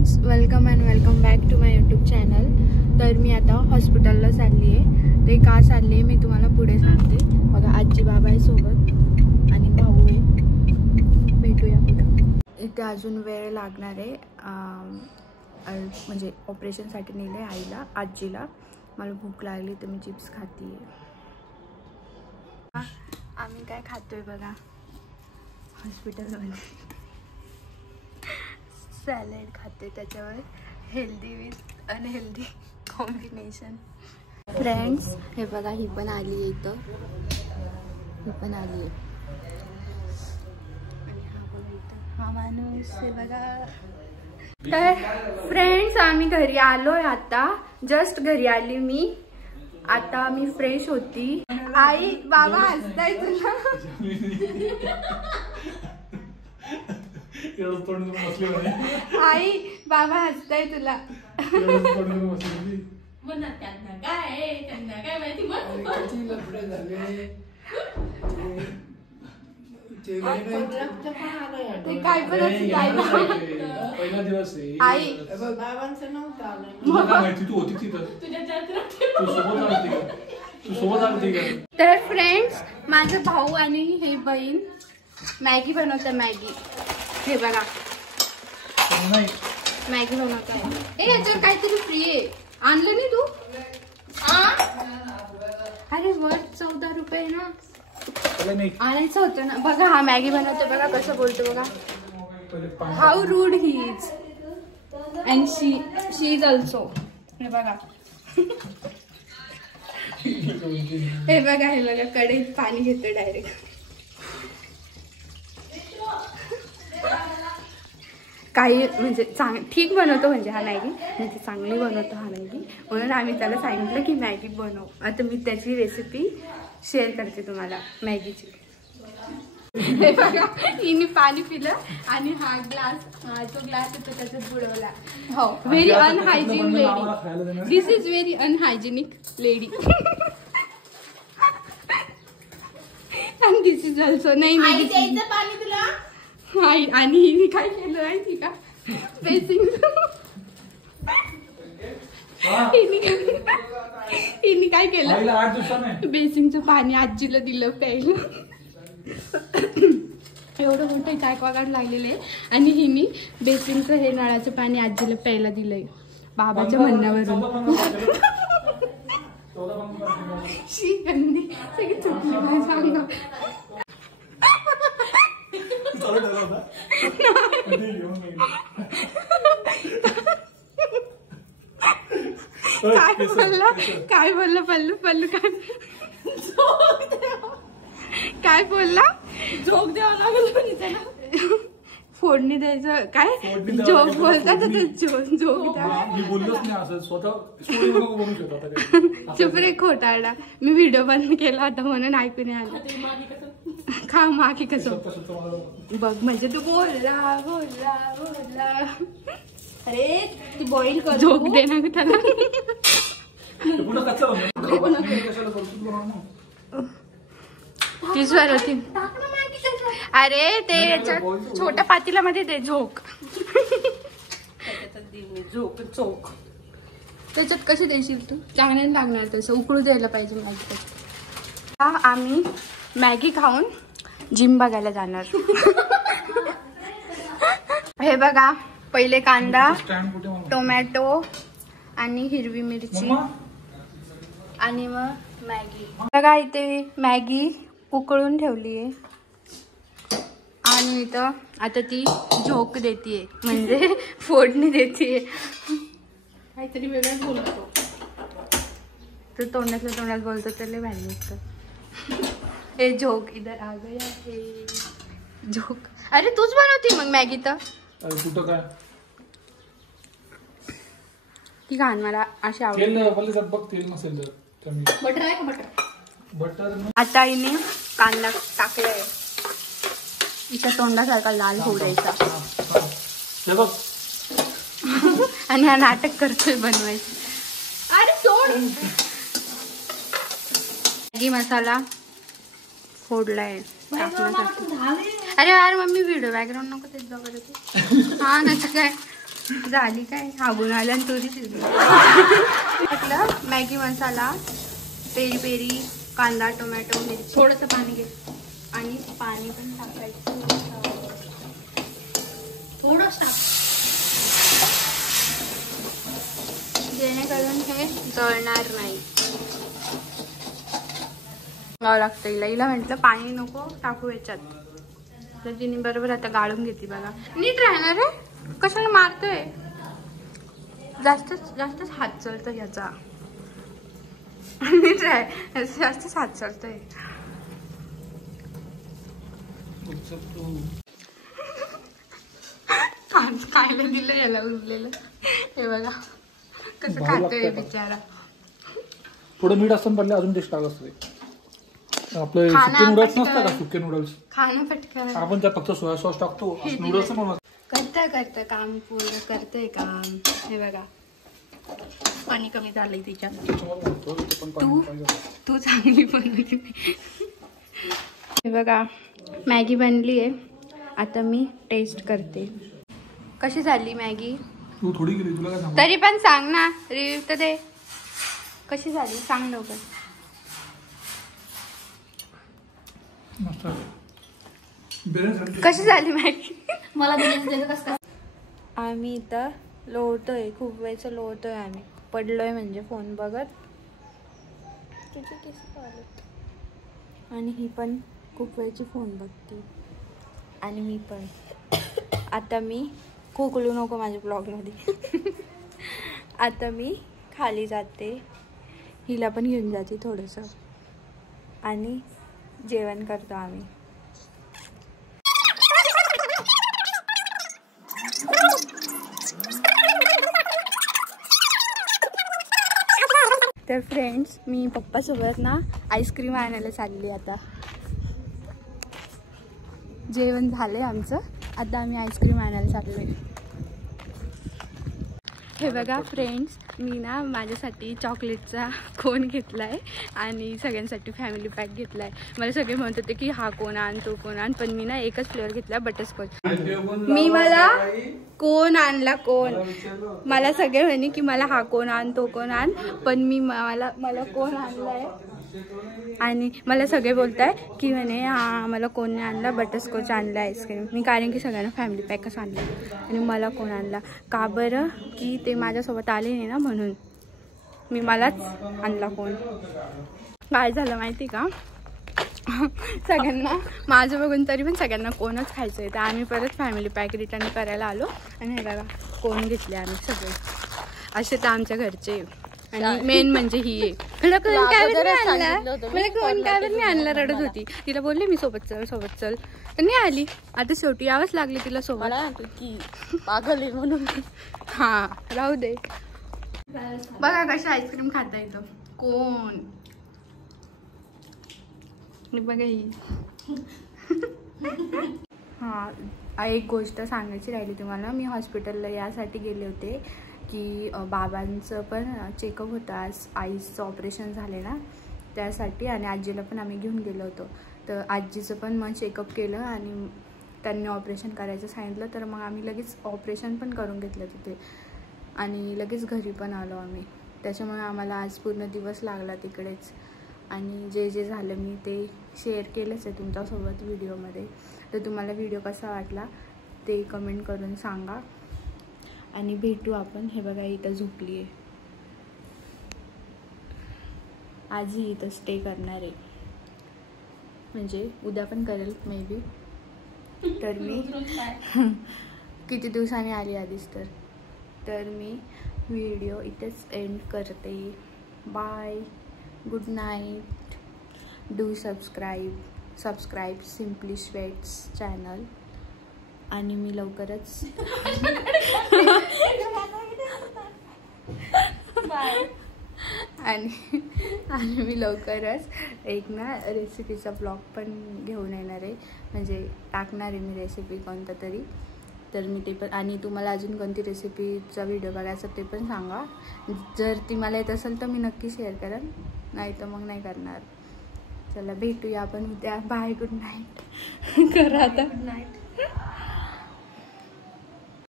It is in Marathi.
Friends, welcome and welcome back to my YouTube channel. तर मी आता हॉस्पिटलला चालली आहे. ते का चालली आहे मी तुम्हाला पुढे सांगते. बघा, आजी बाबा आहे सोबत आणि भाऊ आहे. भेटूया पुढे. इथे अजून वेळ लागणार आहे. म्हणजे ऑपरेशनसाठी नेलं आहे आईला, आजीला. मला भूक लागली तर मी चिप्स खाते. आम्ही काय खातोय बघा हॉस्पिटलमध्ये. सॅलड खाते, त्याच्यावर healthy with unhealthy combination. Friends, हे बघा, ही पण आली आहे इथं. ही पण आली आहे. आणि हा बघा इथं, हा माणूस हे बघा. तर फ्रेंड्स, आम्ही घरी आलोय आता. जस्ट घरी आली मी. आता मी फ्रेश होती. आई बाबा हसताय तुला. आई बाबा हसताय तुला. काय पण पहिला दिवस आहे. आई बाबांचं नव्हतं आलं. माहिती तू होती तिथं. तू सोबत आलती का? तर फ्रेंड्स, माझा भाऊ आणि हे बहीण मॅगी बनवतात. मॅगी हे बघा, मॅगी बनवत आहे. याच्यावर काहीतरी फ्री आहे. आणलं नाही तू? अरे वर 14 रुपये ना, आणायचं होतं ना. बघा, हा मॅगी बनवतो बघा, कसं बोलतो बघा. How rude he is and she is also. हे बघा, हे बघा, हे बघा, कढईत पाणी घेतो डायरेक्ट. काही म्हणजे ठीक बनवतो, म्हणजे हा मॅगी म्हणजे चांगली बनवतो हा मॅगी. म्हणून आम्ही त्याला सांगितलं की मॅगी बनव. आता मी त्याची रेसिपी शेअर करते तुम्हाला मॅगीची. हे बघा, हिने पाणी पिलं आणि हा जो ग्लास आहे तो त्याच्यात बुडवला. हो, very unhygienic lady. This is very unhygienic lady. आणि दिस इज ऑल्सो नाही पाणी तुला. आणि हिने काय केलं माहिती का, बेसिंग. हिने काय केलं, बेसिंगचं पाणी आजीला दिलं प्यायला. एवढं मोठं ॲक्वागार्ड लागलेलं आहे आणि हिने बेसिंगचं हे नळाचं पाणी आजीला प्यायला दिलंय बाबाच्या म्हणण्यावरून. शी गंदी सगळी चुकली माझ्या अंगावर. काय बोलला पल्लू काय बोलला. झोक द्यावा लागेल. फोडणी द्यायचं काय जोक बोलतात. जोक चुप रे खोटारडा. मी व्हिडिओ बंद केला होता म्हणून ऐकून नाही आलं. खा माकी कसं बघ, म्हणजे तू बोलला. अरे ती बॉईल कर. झोक दे ना त्याला. तीच वर होती. अरे ते याच्यात छोट्या पातेल्यामध्ये दे झोक. चोक त्याच्यात कशी देशील तू? चांगल्याने लागणार तसं. उकळू द्यायला पाहिजे मॅगी. आम्ही मॅगी खाऊन जिम बघायला जाणार. हे बघा, पहिले कांदा, टोमॅटो आणि हिरवी मिरची आणि मग मॅगी. बघा, इथे मॅगी उकळून ठेवली आहे आणि इथं आता ती झोक देतीये, म्हणजे फोडणी देतीये. काहीतरी वेगळंच बोलतो तो. तोंडात बोलतो तर लय भारी निघतं. हे झोक इधर आ गया हे झोक. अरे तूच बनवती मग मॅगी तर. कुठं काय ती घाण मला अशी आवडते. बटर आहे का? बटर. आता हिने कांदा टाकलाय. इथं तोंडासारखा लाल होऊ द्यायचा. आणि हा नाटक करतोय बनवायचं. अरे सोड. मॅगी मसाला फोडलाय टाकण्यासाठी. अरे यार मम्मी, व्हिडिओ बॅकग्राऊंड नको तेच बघत होती. हा ना, काय झाली काय हागून आल्या आणि तुरी शिजली. म्हटलं मॅगी मसाला, पेरी पेरी, कांदा, टोमॅटो, मिरची, थोडंसं पाणी घे आणि पाणी पण टाकायचं थोडंच टाक. जेणेकरून हे जळणार नाही. गावं लागतं हिला म्हटलं पाणी नको टाकू याच्यात, तर तिने बरोबर आता गाळून घेतली. बघा नीट राहणार रे, कशाला मारतोय. जास्तच हात चलतो याचा. नीट राह, जास्तच हात चलतोय. आज खायला दिलं याला उरलेलं. हे बघा कसं खातोय बिचारा. थोडं मीठ असं पडलं अजून टेस्ट आलं असतं. आपले सुके नूडल्स नसतात का, सुके नूडल्स खाणं पटकन. आपण त्यात फक्त सोया सॉस टाकतो. नूडल्स पण करता काम पूर्ण करतोय काम. हे बघा पाणी कमी झालंय तिच्यात. तू चांगली बनवली. हे बघा मॅगी बनली आहे. आता मी टेस्ट करते कशी झाली मॅगी. तू थोडी गेली, तुला काय सांगू. तरी पण सांग ना, रिव्ह्यू तर दे. कशी झाली सांग लवकर. कशी झाली मॅगी. मला कसं काय. आम्ही इथं लोळतोय, खूप वेळचं लोळतोय आम्ही. पडलोय म्हणजे फोन बघत. किती केस आलेत. आणि ही पण खूप वेळची फोन बघते. आणि मी पण. आता मी खोकलू नको माझ्या ब्लॉगमध्ये. आता मी खाली जाते, हिला पण घेऊन जाते थोडंसं, आणि जेवण करतो आम्ही. तर फ्रेंड्स, मी पप्पासोबत ना आईस्क्रीम आणायला चालली. आता जेवण झालंय आमचं, आता आम्ही आईस्क्रीम आणायला चाललोय. हे बघा फ्रेंड्स, मी ना माझ्यासाठी चॉकलेटचा कोन घेतला आहे आणि सगळ्यांसाठी फॅमिली पॅक घेतला आहे. मला सगळे म्हणत होते की हा कोण आण, तो कोण आण, पण मी ना एकच फ्लेवर घेतला, बटरस्कॉच. मी मला कोण आणला, कोण. मला सगळे म्हणे की मला हा कोण आण, तो कोण आण, पण मी मला कोण आणला आहे. आणि मला सगळे बोलत आहे की म्हणे हा मला कोण नाही आणला, बटरस्कॉच आणला आईस्क्रीम. मी कारण की सगळ्यांना फॅमिली पॅकच आणला आणि मला कोण आणला का बरं, की ते माझ्यासोबत आले नाही ना, म्हणून मी मलाच आणला कोण. काय झालं माहिती का, सगळ्यांना माझं बघून तरी पण सगळ्यांना कोणच खायचं आहे. तर आम्ही परत फॅमिली पॅक रिटर्न करायला आलो आणि हे बघा कोण घेतले आम्ही सगळे. असे तर आमच्या घरचे. आणि मेन म्हणजे ही आहे. मला कोण काय नाही आणला, रडत होती. तिला बोलले मी सोबत चल, तर नाही आली. आता शेवटी यावंच लागले तिला सोबत की पागल आहे म्हणून. हा राहू दे. बघा कशा आईस्क्रीम खाता येतं. कोण बघा ही. हा एक गोष्ट सांगायची राहिली तुम्हाला. मी हॉस्पिटलला यासाठी गेले होते की बाबांचं पण चेकअप होतं. आज आईचं ऑपरेशन झाले ना, त्यासाठी. आणि आजीला पण आम्ही घेऊन गेलो होतो. तर आजीचं पण मग चेकअप केलं आणि त्यांनी ऑपरेशन करायचं सांगितलं. तर मग आम्ही लगेच ऑपरेशन पण करून घेतलं तिथे आणि लगेच घरी पण आलो आम्ही. त्याच्यामुळे आम्हाला आज पूर्ण दिवस लागला तिकडेच. आणि जे झालं मी ते शेअर केलंच आहे तुमच्यासोबत व्हिडिओमध्ये. तर तुम्हाला व्हिडिओ कसा वाटला ते कमेंट करून सांगा. आणि भेटू आपण. हे बघा इथं झोपली आहे. आजही इथं स्टे करणार आहे, म्हणजे उद्या पण करेल मे बी. तर मी किती दिवसांनी आली आधीच. तर मी व्हिडिओ इथेच एंड करते. Bye, good night. Do subscribe simply sweets channel. आणि मी लवकरच आणि मी लवकरच एक ना रेसिपीचा ब्लॉग पण घेऊन येणार आहे, म्हणजे टाकणार आहे मी रेसिपी कोणता तरी. तर मी ते पण, आणि तुम्हाला अजून कोणती रेसिपीचा व्हिडिओ बघायचा ते पण सांगा. जर ती मला येत असेल तर मी नक्की शेअर करेन, नाही तर मग नाही करणार. चला भेटूया आपण उद्या. Bye, good night. करा आता. Good night.